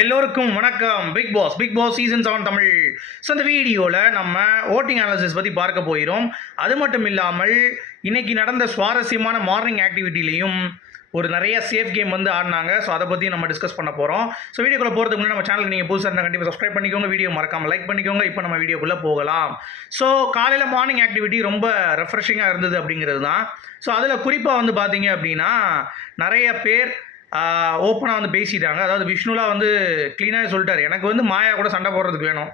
எல்லோருக்கும் வணக்கம். Big boss big boss season seven Tamil. So இந்த வீடியோவில் நம்ம ஓட்டிங் அனாலிசிஸ் பற்றி பார்க்க போகிறோம். அது மட்டும் இல்லாமல் இன்றைக்கி நடந்த சுவாரஸ்யமான மார்னிங் ஆக்டிவிட்டிலையும் ஒரு நிறைய சேஃப் கேம் வந்து ஆடினாங்க. ஸோ அதை பற்றி நம்ம டிஸ்கஸ் பண்ண போகிறோம் ஸோ வீடியோக்குள்ளே போகிறதுக்கு முன்னாடி நம்ம சேனலுக்கு நீங்கள் புதுசாக இருந்தால் கண்டிப்பாக சப்ஸ்கிரைப் பண்ணிக்கோங்க. வீடியோ மறக்காமல் லைக் பண்ணிக்கோங்க. இப்போ நம்ம வீடியோக்குள்ளே போகலாம். ஸோ காலையில் மார்னிங் ஆக்டிவிட்டி ரொம்ப ரெஃப்ரெஷிங்காக இருந்தது அப்படிங்கிறது தான். ஸோ அதில் குறிப்பாக வந்து பார்த்தீங்க அப்படின்னா நிறைய பேர் ஓப்பனாக வந்து பேசிட்டாங்க. அதாவது விஷ்ணுலாம் வந்து க்ளீனாக சொல்லிட்டாரு. எனக்கு வந்து மாயா கூட சண்டை போடுறதுக்கு வேணும்.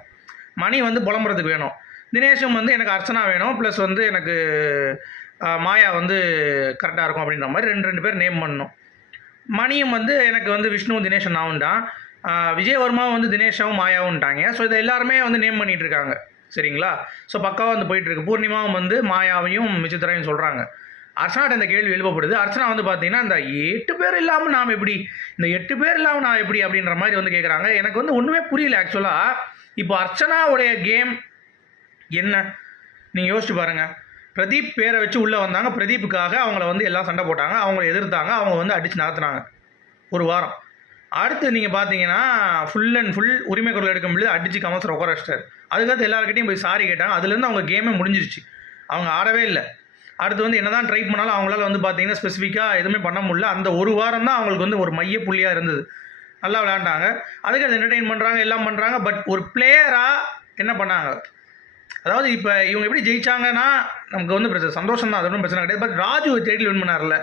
மணி வந்து புலம்புறதுக்கு வேணும். தினேஷும் வந்து எனக்கு அர்ச்சனா வேணும். ப்ளஸ் வந்து எனக்கு மாயா வந்து கரெக்டாக இருக்கும் அப்படின்ற மாதிரி ரெண்டு ரெண்டு பேர் நேம் பண்ணணும். மணியும் வந்து எனக்கு வந்து விஷ்ணுவும் தினேஷன் நான் தான் விஜயவர்மாவும் வந்து தினேஷாவும் மாயாவும்ட்டாங்க ஸோ இதை எல்லாருமே வந்து நேம் பண்ணிகிட்ருக்காங்க இருக்காங்க. சரிங்களா? ஸோ பக்காவாக வந்து போயிட்டுருக்கு பூர்ணிமாவும் வந்து மாயாவையும் விசித்திரையும் சொல்கிறாங்க அர்ச்சனாட்ட இந்த கேள்வி எழுப்பப்படுது. அர்ச்சனா வந்து பார்த்தீங்கன்னா இந்த எட்டு பேர் இல்லாமல் நாம் எப்படி இந்த எட்டு பேர் இல்லாமல் நான் எப்படி அப்படின்ற மாதிரி வந்து கேட்குறாங்க எனக்கு வந்து ஒன்றுமே புரியல ஆக்சுவலாக இப்போ அர்ச்சனாவுடைய கேம் என்ன? நீங்கள் யோசிச்சு பாருங்கள் பிரதீப் பேரை வச்சு உள்ளே வந்தாங்க. பிரதீப்புக்காக அவங்கள வந்து எல்லாம் சண்டை போட்டாங்க. அவங்கள எதிர்த்தாங்க. அவங்க வந்து அடித்து நகர்த்துனாங்க. ஒரு வாரம். அடுத்து நீங்கள் பார்த்தீங்கன்னா ஃபுல் அண்ட் ஃபுல் உரிமை குரல் எடுக்க முடியாது அடித்து கமல்சர் உட்கார வச்சிட்டாரு. அதுக்கடுத்து எல்லாருக்கிட்டையும் போய் சாரி கேட்டாங்க. அதுலேருந்து அவங்க கேமே முடிஞ்சிருச்சு. அவங்க ஆடவே இல்லை. அடுத்து வந்து என்னதான் ட்ரை பண்ணாலும் அவங்களால வந்து பார்த்தீங்கன்னா ஸ்பெசிஃபிக்காக எதுவுமே பண்ண முடியல. அந்த ஒரு வாரம் தான் அவங்களுக்கு வந்து ஒரு மைய புள்ளியாக இருந்தது. நல்லா விளையாண்டாங்க. அதுக்கு அது என்டர்டெயின் பண்ணுறாங்க எல்லாம் பண்ணுறாங்க பட் ஒரு பிளேயராக என்ன பண்ணாங்க? அதாவது இப்போ இவங்க எப்படி ஜெயிச்சாங்கன்னா நமக்கு வந்து பிரச்சனை சந்தோஷம் தான் அது ஒன்றும் பிரச்சனை கிடையாது. பட் ராஜு தேடி வின் பண்ணார்ல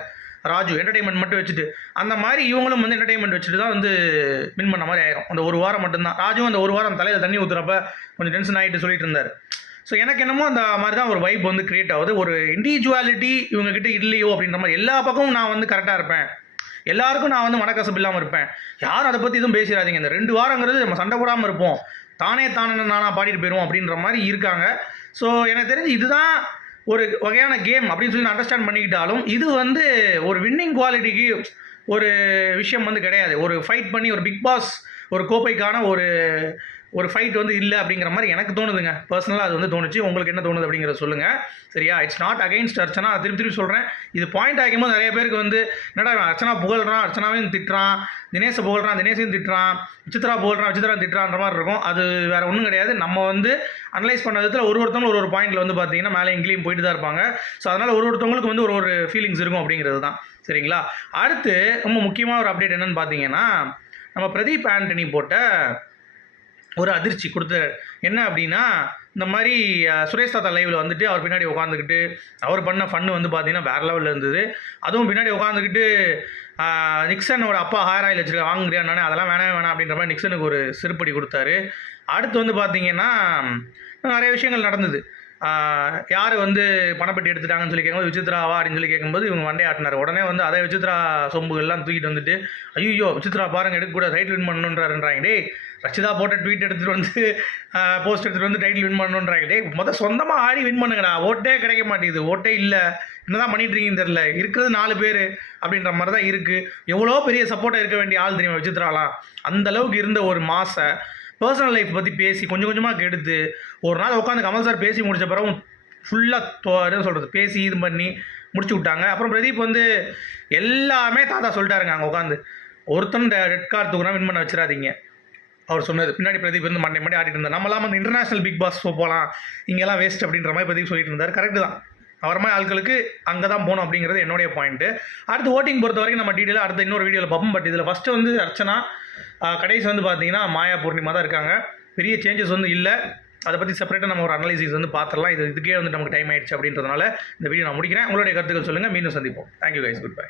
ராஜு என்டர்டைன்மெண்ட் மட்டும் வச்சுட்டு அந்த மாதிரி இவங்களும் வந்து என்டர்டைன்மெண்ட் வச்சுட்டு தான் வந்து வின் பண்ண மாதிரி ஆயிரும். அந்த ஒரு வாரம் மட்டும்தான். ராஜுவும் அந்த ஒரு வாரம் தலையில் தண்ணி ஊற்றுறப்ப கொஞ்சம் டென்ஷன் ஆகிட்டு சொல்லிட்டு இருந்தார். ஸோ எனக்கு என்னமோ அந்த மாதிரி தான் ஒரு வைப் வந்து க்ரியேட் ஆகுது. ஒரு இண்டிவிஜுவாலிட்டி இவங்ககிட்ட இல்லையோ அப்படின்ற மாதிரி எல்லா பக்கமும் நான் வந்து கரெக்டாக இருப்பேன். எல்லாருக்கும் நான் வந்து மனக்கசப்பு இல்லாமல் இருப்பேன். யாரும் அதை பற்றி எதுவும் பேசிடாதீங்க. இந்த ரெண்டு வாரங்கிறது நம்ம சண்டை போடாமல் இருப்போம். தானே தானே நானாக பாடிட்டு போயிடுவோம் அப்படின்ற மாதிரி இருக்காங்க. ஸோ எனக்கு தெரிஞ்சு இதுதான் ஒரு வகையான கேம் அப்படின்னு சொல்லி நான் அண்டர்ஸ்டாண்ட் பண்ணிக்கிட்டாலும் இது வந்து ஒரு வின்னிங் குவாலிட்டிக்கு ஒரு விஷயம் வந்து கிடையாது. ஒரு ஃபைட் பண்ணி ஒரு பிக் பாஸ் ஒரு கோப்பைக்கான ஒரு ஒரு ஃபைட் வந்து இல்லை அப்படிங்கிற மாதிரி எனக்கு தோணுதுங்க. பர்சனலாக அது வந்து தோணுச்சு. உங்களுக்கு என்ன தோணுது அப்படிங்கிறத சொல்லுங்கள் சரியா? It's not against Archana. திருப்பி திருப்பி சொல்கிறேன் இது பாயிண்ட் ஆகும்போது நிறைய பேருக்கு வந்து என்னடா அர்ச்சனா புகழ்றான் அர்ச்சனாவையும் திட்டுறான் தினேஷை புகழ்றான் தினேஷையும் திட்டுறான் விசித்ரா புகழ்றான் விசித்ரா திட்டுறான்ற மாதிரி இருக்கும். அது வேறு ஒன்றும் கிடையாது. நம்ம வந்து அனலைஸ் பண்ண விதத்தில் ஒரு ஒருத்தவங்க ஒரு ஒரு பாயிண்டில் வந்து பார்த்தீங்கன்னா மேலே எங்கேயும் போயிட்டு தான் இருப்பாங்க. ஸோ அதனால் ஒரு ஒருத்தவங்களுக்கு வந்து ஒரு ஒரு ஃபீலிங்ஸ் இருக்கும் அப்படிங்கிறது தான். சரிங்களா? அடுத்து ரொம்ப முக்கியமான ஒரு அப்டேட் என்னென்னு பார்த்தீங்கன்னா நம்ம பிரதீப் ஆண்டனி போட்ட ஒரு அதிர்ச்சி கொடுத்த என்ன அப்படின்னா இந்த மாதிரி சுரேஷ் தாத்தா லைவில் வந்துட்டு அவர் பின்னாடி உட்காந்துக்கிட்டு அவர் பண்ண ஃபன்னு வந்து பார்த்தீங்கன்னா வேறு லெவலில் இருந்தது. அதுவும் பின்னாடி உட்காந்துக்கிட்டு நிக்சனோட அப்பா ஹேர் ஆயில் வச்சுருக்க வாங்குறியா அதெல்லாம் வேணாம் வேணாம் அப்படின்ற மாதிரி நிக்சனுக்கு ஒரு சிறுப்படி கொடுத்தாரு. அடுத்து வந்து பார்த்தீங்கன்னா நிறைய விஷயங்கள் நடந்தது. யார் வந்து பணப்பட்டி எடுத்துட்டாங்கன்னு சொல்லி கேட்கும்போது விசித்ராவா அப்படின்னு சொல்லி கேட்கும்போது இவங்க வண்டே ஆட்டினார். உடனே வந்து அதே விசித்ரா சொம்புகள்லாம் தூக்கிட்டு வந்துட்டு ஐயோ விசித்ரா பாருங்க எடுக்கக்கூடாது ரைட் வின் பண்ணணுன்றாருன்றாங்க டேய் ரச்சிதா போட்ட ட்வீட் எடுத்துகிட்டு வந்து போஸ்ட் எடுத்துகிட்டு வந்து டைட்டில் வின் பண்ணணுன்றாங்க. டே மொதல் சொந்தமாக ஆடி வின் பண்ணுங்கண்ணா ஓட்டே கிடைக்க மாட்டேங்குது. ஓட்டே இல்லை. என்னதான் பண்ணிட்டு இருக்கீங்கன்னு தெரில இருக்கிறது நாலு பேர் அப்படின்ற மாதிரி தான் இருக்குது எவ்வளோ பெரிய சப்போர்ட்டாக இருக்க வேண்டிய ஆள் தெரியுமா விசித்ராலாம் அந்த அளவுக்கு இருந்த ஒரு மாசை பர்சனல் லைஃப் பற்றி பேசி கொஞ்சம் கொஞ்சமாக கெடுத்து ஒரு நாள் உட்காந்து கமல் சார் பேசி முடிச்ச பிறகு ஃபுல்லாக என்ன சொல்கிறது பேசி இது பண்ணி முடிச்சு விட்டாங்க. அப்புறம் பிரதீப் வந்து எல்லாமே தாத்தா சொல்லிட்டாருங்க அங்கே உட்காந்து. ஒருத்தன் ரெட் கார்டு தூக்குனா வின் பண்ண வச்சிடாதீங்க. அவர் சொன்னது. பின்னாடி பிரதீப் வந்து மண்டை மண்டை ஆடிட்டு இருந்தார். நம்மளாம் வந்து இன்டர்நேஷனல் பிக் பாஸ் போகலாம். இங்கெல்லாம் வேஸ்ட் அப்படின்ற மாதிரி பிரதீப் சொல்லிட்டு இருந்தார். கரெக்டு தான். அவர் மாதிரி ஆட்களுக்கு அங்கே தான் போகணும் அப்படிங்கிறது என்னுடைய பாயிண்ட்டு அடுத்து ஓட்டிங் பொறுத்த வரைக்கும் நம்ம டீட்டெயிலாக அடுத்த இன்னொரு வீடியோவில் பார்ப்போம். பட் இதில் ஃபஸ்ட்டு வந்து அர்ச்சனா கடைசி வந்து பார்த்தீங்கன்னா மாயா பூர்ணிமா தான் இருக்காங்க. பெரிய சேஞ்சஸ் வந்து இல்லை. அதை பற்றி செப்பரேட்டாக நம்ம ஒரு அனாலிசிஸ் வந்து பார்த்துடலாம் இது இதுக்கே வந்து நமக்கு டைம் ஆயிடுச்சு அப்படின்றதுனால இந்த வீடியோ நான் முடிக்கிறேன். உங்களுடைய கருத்துக்கள் சொல்லுங்கள் மீண்டும் சந்திப்போம். Thank you guys good bye